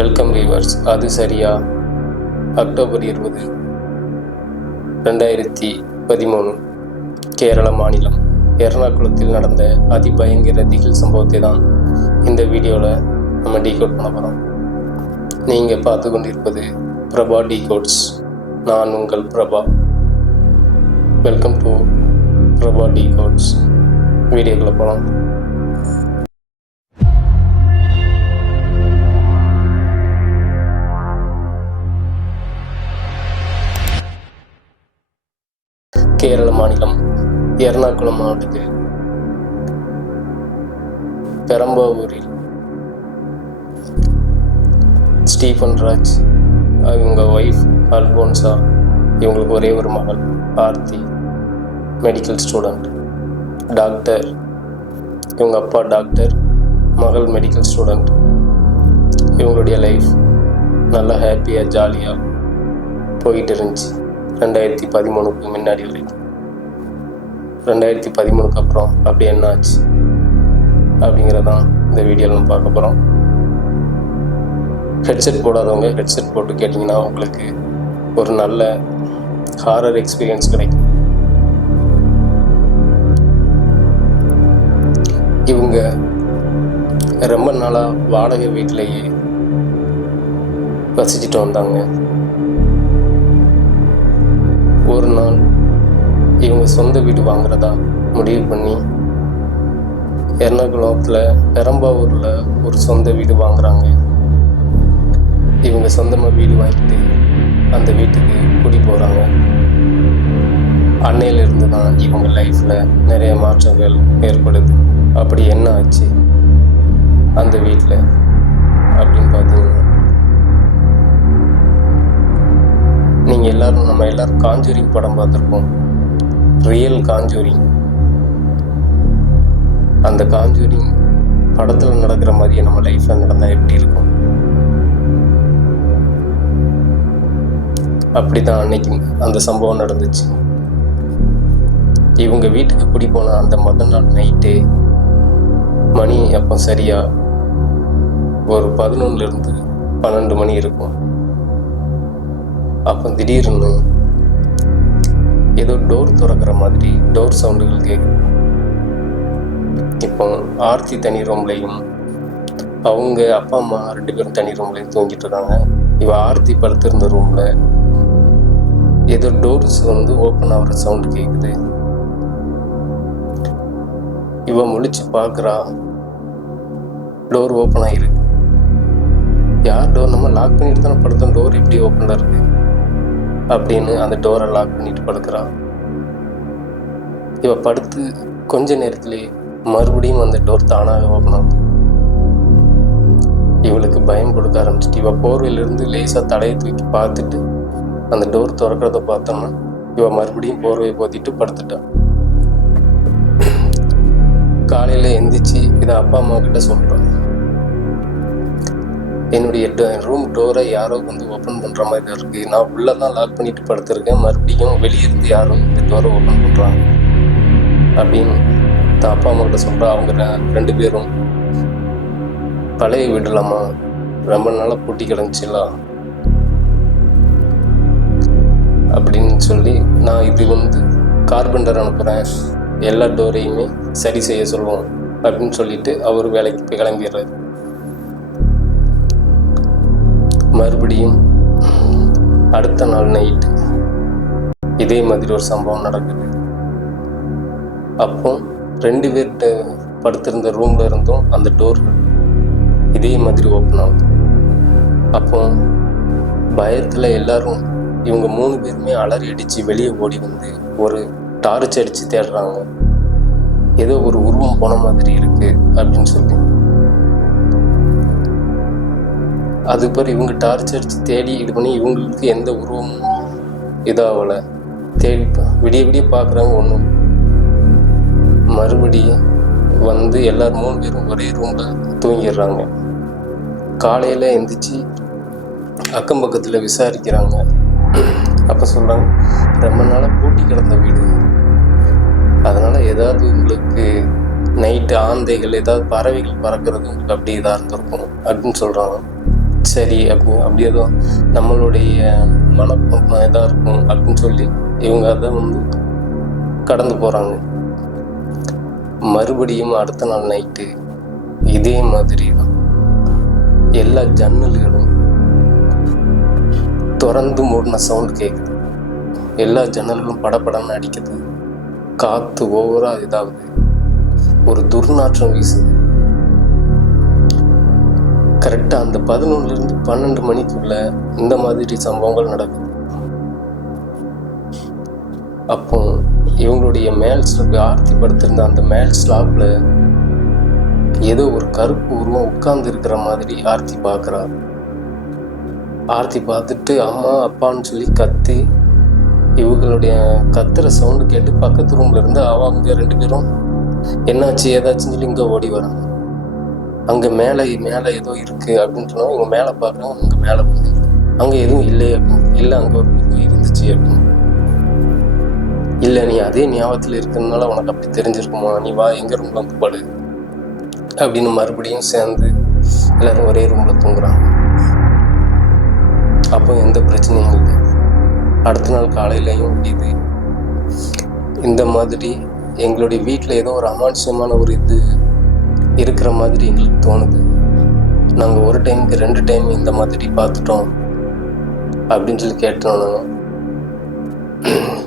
Welcome viewers. அது சரியா? October 20, 2013 Kerala மாநிலம் எர்ணாகுளத்தில் நடந்த அதிபயங்கர திகில் சம்பவத்தை தான் இந்த வீடியோவில் நம்ம டீகோட் பண்ண போகிறோம். நீங்கள் பார்த்து கொண்டிருப்பது பிரபா டீகோட்ஸ். நான் உங்கள் Prabha. Welcome to Prabha decodes. வீடியோக்குள்ளே போகலாம். கேரள மாநிலம் எர்ணாகுளம் மாவட்டத்தில் பெரம்பாவூரில் ஸ்டீஃபன் ராஜ், இவங்க ஒய்ஃப் அல்போன்சா, இவங்களுக்கு ஒரே ஒரு மகள் ஆர்த்தி, மெடிக்கல் ஸ்டூடெண்ட். டாக்டர், இவங்க அப்பா டாக்டர், மகள் மெடிக்கல் ஸ்டூடெண்ட். இவங்களுடைய லைஃப் நல்லா ஹாப்பியாக ஜாலியாக போயிட்டு இருந்துச்சு 2013 முன்னாடி வரைக்கும். 2013 அப்புறம் அப்படி என்ன ஆச்சு அப்படிங்கிறதான் இந்த வீடியோவில் நம்ம பார்க்க போகிறோம். ஹெட்செட் போடாதவங்க ஹெட்செட் போட்டு கேட்டிங்கன்னா உங்களுக்கு ஒரு நல்ல ஹாரர் எக்ஸ்பீரியன்ஸ் கிடைக்கும். இவங்க ரொம்ப நாளாக வாடகை வீட்டிலேயே வசிச்சுட்டு வந்தாங்க. ஒரு நாள் இவங்க சொந்த வீடு வாங்குறதா முடிவு பண்ணி எர்ணாகுளத்தில் பெரம்பாவூரில் ஒரு சொந்த வீடு வாங்குறாங்க. இவங்க சொந்தமாக வீடு வாங்கிட்டு அந்த வீட்டுக்கு குடி போகிறாங்க. அன்னையிலிருந்து தான் இவங்க லைஃப்பில் நிறைய மாற்றங்கள் ஏற்படுது. அப்படி என்ன ஆச்சு அந்த வீட்டில் அப்படின்னு பார்த்தீங்கன்னா, நீங்கள் நம்ம எல்லாரும் காஞ்சூரிங் படம் பார்த்துருப்போம். Real Conjuring. அந்த காஞ்சூரிங் படத்தில் நடக்கிற மாதிரியே நம்ம லைஃப்பில் நடந்தால் எப்படி இருக்கும்? அப்படி தான் அன்னைக்கு அந்த சம்பவம் நடந்துச்சு. இவங்க வீட்டுக்கு குடி போன அந்த முதல் நாள் நைட்டே மணி அப்போ சரியா ஒரு 11லிருந்து 12 மணி இருக்கும். அப்போ திடீர்னு ஏதோ டோர் திறக்கிற மாதிரி டோர் சவுண்டுகள் கேட்குது. இப்போ ஆர்த்தி தனி ரூம்லையும் அவங்க அப்பா அம்மா 2 பேரும் தனி ரூம்லையும் தூங்கிட்டு இருக்காங்க. இவ ஆர்த்தி படுத்திருந்த ரூமில் ஏதோ டோர்ஸ் ஓப்பன் ஆகிற சவுண்டு கேட்குது. இவ முழிச்சு பார்க்குறா, டோர் ஓப்பன் ஆகிருக்கு. யார் டோர்? நம்ம லாக் பண்ணிட்டு தானே படுத்தோம், டோர் எப்படி ஓப்பனில் இருக்கு அப்படின்னு அந்த டோரை லாக் பண்ணிட்டு படுக்கிறான். இவ படுத்து கொஞ்ச நேரத்திலே மறுபடியும் அந்த டோர் தானாக ஓப்பன் ஆகுது. இவளுக்கு பயம் கொடுக்க ஆரம்பிச்சிட்டு இவ போர்வையிலிருந்து லேசாக தலையை தூக்கி பார்த்துட்டு அந்த டோர் திறக்கிறத பார்த்தோம்னா இவ மறுபடியும் போர்வையை போத்திட்டு படுத்துட்டான். காலையில் எந்திரிச்சு இதை அப்பா அம்மா கிட்ட சொல்கிறான். என்னுடைய ரூம் டோரை யாரோ ஓப்பன் பண்ணுற மாதிரி தான் இருக்குது. நான் உள்ளே தான் லாக் பண்ணிட்டு படுத்திருக்கேன், மறுபடியும் வெளியிருந்து யாரோ இந்த டோரை ஓப்பன் பண்ணுறாங்க அப்படின்னு தான் அப்பா அம்மா கிட்ட சொல்கிறா. அவங்க 2 பேரும் பழைய வீடலாமா, ரொம்ப நாளாக பூட்டி கிடந்துச்சுலாம் அப்படின்னு சொல்லி, நான் இது கார்பெண்டர் அனுப்புகிறேன், எல்லா டோரையுமே சரி செய்ய சொல்லுவோம் அப்படின்னு சொல்லிட்டு அவர் வேலைக்கு போய் கிளம்பிடுறாரு. மறுபடியும் அடுத்த நாள் நைட்டு இதே மாதிரி ஒரு சம்பவம் நடக்குது. அப்போ 2 பேர்கிட்ட படுத்திருந்த ரூம்ல இருந்தும் அந்த டோர் இதே மாதிரி ஓப்பன் ஆகுது. அப்போ பயத்தில் எல்லாரும் இவங்க 3 பேருமே அலறி அடித்து வெளியே ஓடி ஒரு டார்ச் அடித்து தேடுறாங்க. ஏதோ ஒரு உருவம் போன மாதிரி இருக்கு அப்படின்னு சொல்லி. அதுக்கப்புறம் இவங்க டார்ச் அடித்து தேடி இது பண்ணி இவங்களுக்கு எந்த உருவமும் இதாகலை. தேடி விடிய பார்க்குறாங்க, ஒன்றும். மறுபடியும் எல்லாரும் 3 பேரும் ஒரே ரூமில் தூங்கிடுறாங்க. காலையில் எந்திரிச்சு அக்கம் பக்கத்தில் விசாரிக்கிறாங்க. அப்போ சொல்கிறாங்க, ரொம்ப நாளாக பூட்டி கிடந்த வீடு, அதனால் ஏதாவது உங்களுக்கு நைட்டு ஆந்தைகள் ஏதாவது பறவைகள் பறக்கிறது உங்களுக்கு அப்படி இதாக இருந்திருக்கும் அப்படின்னு சொல்கிறாங்க. சரி அப்படி ஏதோ நம்மளுடைய மனப்பம் இதாக இருக்கும் அப்படின்னு சொல்லி இவங்க அதை கடந்து போகிறாங்க. மறுபடியும் அடுத்த நாள் நைட்டு இதே மாதிரி தான். எல்லா ஜன்னல்களும் திறந்து மூடின சவுண்டு கேட்குது. எல்லா ஜன்னல்களும் படப்படன்னு அடிக்குது. காற்று ஓவராக இதாகுது. ஒரு துர்நாற்றம் வீசுது. கரெக்டாக அந்த 11லேருந்து 12 மணிக்குள்ள இந்த மாதிரி சம்பவங்கள் நடக்குது. அப்போ இவங்களுடைய மேல் ஸ்லாப் ஆர்த்தி படுத்திருந்த அந்த மேல் ஸ்லாப்ல ஏதோ ஒரு கருப்பு உருவம் உட்கார்ந்து இருக்கிற மாதிரி ஆர்த்தி பார்க்குறாரு. ஆர்த்தி பார்த்துட்டு அம்மா அப்பான்னு சொல்லி கத்தி, இவங்களுடைய கத்துற சவுண்டு கேட்டு பக்கத்து ரூம்ல இருந்து அவங்க 2 பேரும் என்னாச்சு ஏதாச்சுன்னு சொல்லி இங்கே ஓடி வராங்க. அங்கே மேலே ஏதோ இருக்குது அப்படின்னு சொன்னா இவங்க மேலே பார்க்குறாங்க. அங்கே மேலே வந்து அங்கே எதுவும் இல்லை அப்படின்னு, இல்லை அங்கே ஒரு உருவம் இருந்துச்சு அப்படின்னு. இல்லை நீ அதே ஞாபகத்தில் இருக்கிறதுனால உனக்கு அப்படி தெரிஞ்சிருக்குமா, நீ வா எங்கள் ரூமில் வந்து படு அப்படின்னு மறுபடியும் சேர்ந்து எல்லாரும் ஒரே ரூமில் தூங்குறாங்க. அப்போ எந்த பிரச்சனையும் இல்லை. அடுத்த நாள் காலையிலையும் இது இந்த மாதிரி எங்களுடைய வீட்டில் ஏதோ ஒரு அமானுஷ்யமான ஒரு இது இருக்கிற மாதிரி எங்களுக்கு தோணுது. நாங்கள் ஒரு டைமுக்கு 2 டைம் இந்த மாதிரி பார்த்துட்டோம் அப்படின்னு சொல்லி கேட்டோம்.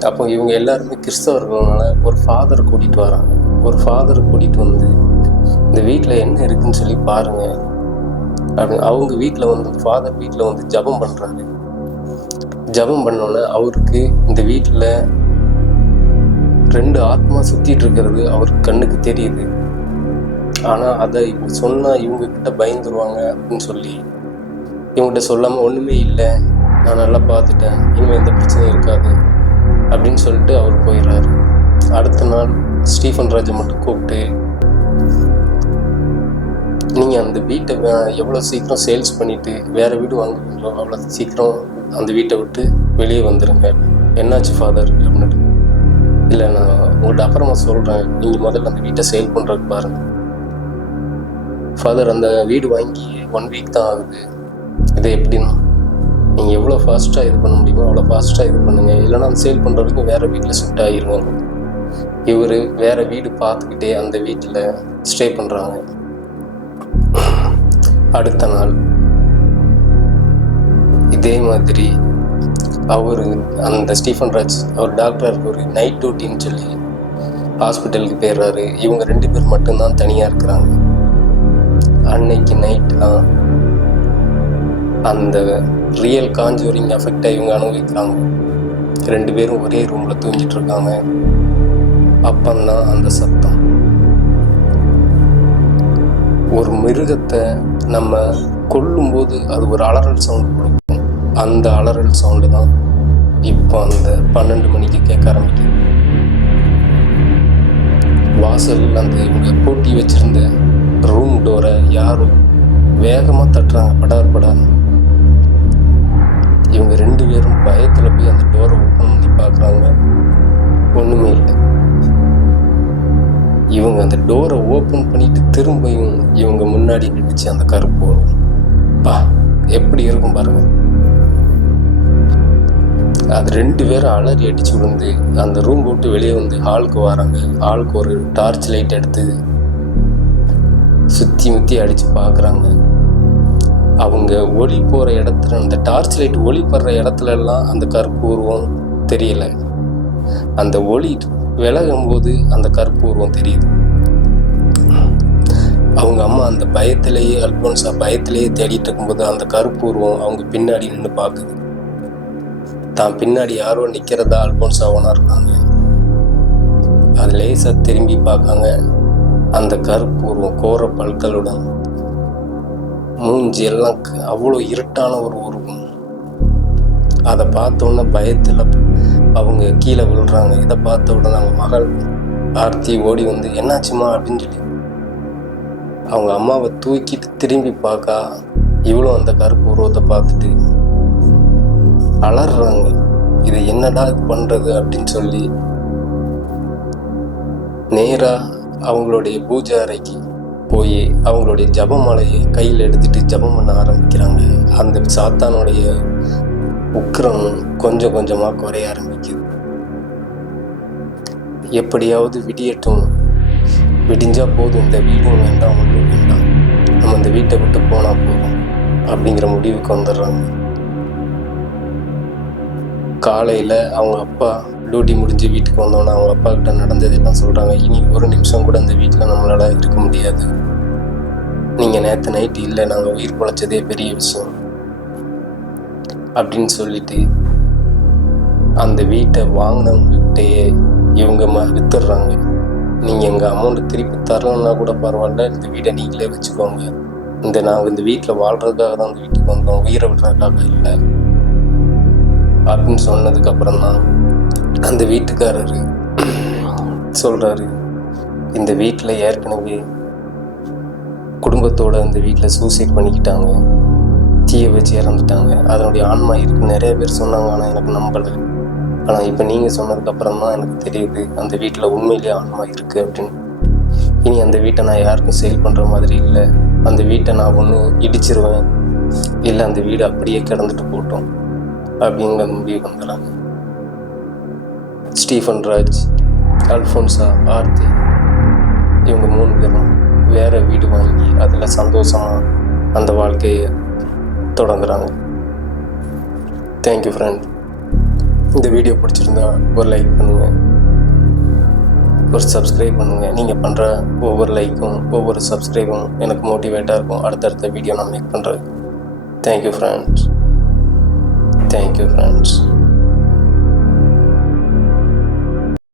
அப்போ இவங்க எல்லாருமே கிறிஸ்தவர்களால ஒரு ஃபாதரை கூட்டிகிட்டு வராங்க. ஒரு ஃபாதரை கூட்டிகிட்டு வந்து இந்த வீட்டில் என்ன இருக்குன்னு சொல்லி பாருங்க அப்படின்னு அவங்க வீட்டில் ஃபாதர் வீட்டில் ஜபம் பண்ணுறாங்க. ஜபம் பண்ணோன்னே அவருக்கு இந்த வீட்டில் 2 ஆத்மா சுற்றிட்டு இருக்கிறது அவருக்கு கண்ணுக்கு தெரியுது. ஆனால் அதை இப்போ சொன்னால் இவங்கக்கிட்ட பயந்துருவாங்க அப்படின்னு சொல்லி இவங்ககிட்ட சொல்லாமல் ஒன்றுமே இல்லை, நான் நல்லா பார்த்துட்டேன், இனிமேல் எந்த பிரச்சனையும் இருக்காது அப்படின்னு சொல்லிட்டு அவர் போயிடுறாரு. அடுத்த நாள் ஸ்டீஃபன் ராஜை மட்டும் கூப்பிட்டு, நீங்கள் அந்த வீட்டை எவ்வளோ சீக்கிரம் சேல்ஸ் பண்ணிவிட்டு வேறு வீடு வாங்குவீங்களோ அவ்வளோ சீக்கிரம் அந்த வீட்டை விட்டு வெளியே வந்துடுங்க. என்னாச்சு ஃபாதர் அப்படின்ட்டு. இல்லை நான் உங்கள்கிட்ட அப்புறமா சொல்கிறேன், நீங்கள் முதல்ல அந்த வீட்டை சேல் பண்ணுறதுக்கு பாருங்கள். ஃபாதர் அந்த வீடு வாங்கி 1 வீக் தான் ஆகுது. இது எப்படின்னா நீங்கள் எவ்வளோ ஃபாஸ்ட்டாக இது பண்ண முடியுமோ அவ்வளோ ஃபாஸ்ட்டாக இது பண்ணுங்கள், இல்லைனா அந்த சேல் பண்ணுற வரைக்கும் வேறு வீட்டில் ஷிஃப்ட் ஆகிருவாங்க. இவர் வேறு வீடு பார்த்துக்கிட்டே அந்த வீட்டில் ஸ்டே பண்ணுறாங்க. அடுத்த நாள் இதே மாதிரி அவர் அந்த ஸ்டீஃபன் ராஜ் அவர் டாக்டருக்கு ஒரு நைட் டியூட்டின்னு சொல்லி ஹாஸ்பிட்டலுக்கு போயிடுறாரு. இவங்க 2 பேர் மட்டும்தான் தனியாக இருக்கிறாங்க. அன்னைக்கு நைட்டு தான் அந்த ரியல் காஞ்சூரிங் எஃபெக்டை இவங்க அனுபவிக்கிறாங்க. 2 பேரும் ஒரே ரூமில் தூங்கிட்டு இருக்காங்க. அப்பந்தான் அந்த சத்தம். ஒரு மிருகத்தை நம்ம கொல்லும்போது அது ஒரு அலறல் சவுண்டு கொடுக்கும். அந்த அலறல் சவுண்டு தான் இப்போ அந்த 12 மணிக்கு கேட்க ஆரம்பிக்குது. வாசல் அந்த இவங்க பூட்டி வச்சிருந்த ரூம் டோரை யாரும் வேகமாக தட்டுறாங்க, படார். இவங்க 2 பேரும் பயத்தில் போய் அந்த டோரை ஓப்பன் பண்ணி பார்க்குறாங்க. ஒன்றுமே இல்லை. இவங்க அந்த டோரை ஓப்பன் பண்ணிட்டு திரும்பியும் இவங்க முன்னாடி நின்றுச்சு அந்த கருப்பு வரும். எப்படி இருக்கும் பாருங்க. அது 2 பேரும் அலறி அடிச்சு விழுந்து அந்த ரூம் விட்டு வெளியே வந்து ஹாலுக்கு வராங்க. ஹாலுக்கு ஒரு டார்ச் லைட் எடுத்து சுற்றி முற்றி அடித்து பார்க்குறாங்க. அவங்க ஒளி போகிற இடத்துல, அந்த டார்ச் லைட் ஒளி படுற இடத்துல எல்லாம் அந்த கருப்பு உருவம் தெரியலை. அந்த ஒளி விலகும் போது அந்த கருப்பு உருவம் தெரியுது. அவங்க அம்மா அந்த பயத்திலேயே, அல்போன்சா பயத்திலேயே தேடிட்டு இருக்கும்போது அந்த கருப்பு உருவம் அவங்க பின்னாடி நின்று பார்க்குது. தான் பின்னாடி யாரோ நிற்கிறதா அல்போன்சா உணர்றாங்க. அது லேசாக திரும்பி பார்க்காங்க. அந்த கருப்பு உருவம் கோர பல்களுடன், மூஞ்சி எல்லாம் அவ்வளோ இருட்டான ஒரு உருவம். அதை பார்த்தோன்னே பயத்தில் அவங்க கீழே விழுறாங்க. இதை பார்த்த உடனே அவங்க மகள் ஆர்த்தி ஓடி வந்து என்னாச்சுமா அப்படின்னு சொல்லி அவங்க அம்மாவை தூக்கிட்டு திரும்பி பார்க்கா இவ்வளோ அந்த கருப்பு உருவத்தை பார்த்துட்டு அலறாங்க. இது என்னடா இது பண்ணுறது அப்படின்னு சொல்லி நேராக அவங்களுடைய பூஜை அறைக்கு போய் அவங்களுடைய ஜபமாலையை கையில் எடுத்துகிட்டு ஜபம் பண்ண ஆரம்பிக்கிறாங்க. அந்த சாத்தானுடைய உக்கிரம் கொஞ்சம் கொஞ்சமாக குறைய ஆரம்பிக்குது. எப்படியாவது விடியட்டும், விடிஞ்சால் போதும், இந்த வீடும் வேண்டாம், ஒன்றும் வேண்டாம், நம்ம இந்த வீட்டை விட்டு போனால் போதும் அப்படிங்கிற முடிவுக்கு வந்துடுறாங்க. காலையில் அவங்க அப்பா டியூட்டி முடிஞ்சு வீட்டுக்கு வந்தோன்னே அவங்க அப்பா கிட்ட நடந்ததெல்லாம் சொல்கிறாங்க. இனி ஒரு நிமிஷம் கூட இந்த வீட்டில் நம்மளால் இருக்க முடியாது. நீங்கள் நேற்று நைட்டு இல்லை, நாங்கள் உயிர் பொழைச்சதே பெரிய விஷயம் அப்படின்னு சொல்லிட்டு அந்த வீட்டை வாங்கினவங்ககிட்டயே இவங்க வித்துடுறாங்க. நீங்கள் எங்கள் அமௌண்ட்டு திருப்பி தரலன்னா கூட பரவாயில்ல, இந்த வீட்டை நீங்களே வச்சுக்கோங்க, நாங்கள் இந்த வீட்டில் வாழ்கிறதுக்காக தான் இந்த வீட்டுக்கு வந்தோம், உயிரை விடுறதுக்காக இல்லை அப்படின்னு சொன்னதுக்கப்புறம் தான் அந்த வீட்டுக்காரர் சொல்கிறாரு, இந்த வீட்டில் ஏற்கனவே குடும்பத்தோடு இந்த வீட்டில் சூசைட் பண்ணிக்கிட்டாங்க, தீயை வச்சு இறந்துட்டாங்க, அதனுடைய ஆன்மா இருக்குது. நிறைய பேர் சொன்னாங்க, ஆனால் எனக்கு நம்பலை. ஆனால் இப்போ நீங்கள் சொன்னதுக்கப்புறம் தான் எனக்கு தெரியுது அந்த வீட்டில் உண்மையிலேயே ஆன்மா இருக்குது அப்படின்னு. இனி அந்த வீட்டை நான் யாருக்கும் சேல் பண்ணுற மாதிரி இல்லை. அந்த வீட்டை நான் ஒன்று இடிச்சிருவேன், இல்லை அந்த வீடு அப்படியே கிடந்துட்டு போட்டோம் அப்படிங்கிற முடிவு வந்துடுறாங்க. ஸ்டீஃபன் ராஜ், அல்ஃபோன்சா, ஆர்த்தி இவங்க 3 பேரும் வேறு வீடு வாங்கி அதில் சந்தோஷமாக அந்த வாழ்க்கையை தொடங்குறாங்க. Thank you friend. இந்த வீடியோ பிடிச்சிருந்தா ஒரு லைக் பண்ணுங்கள், ஒரு சப்ஸ்கிரைப் பண்ணுங்கள். நீங்கள் பண்ணுற ஒவ்வொரு லைக்கும் ஒவ்வொரு சப்ஸ்கிரைபும் எனக்கு மோட்டிவேட்டாக இருக்கும் அடுத்தடுத்த வீடியோ நான் மேக் பண்ணுறேன். Thank you friends.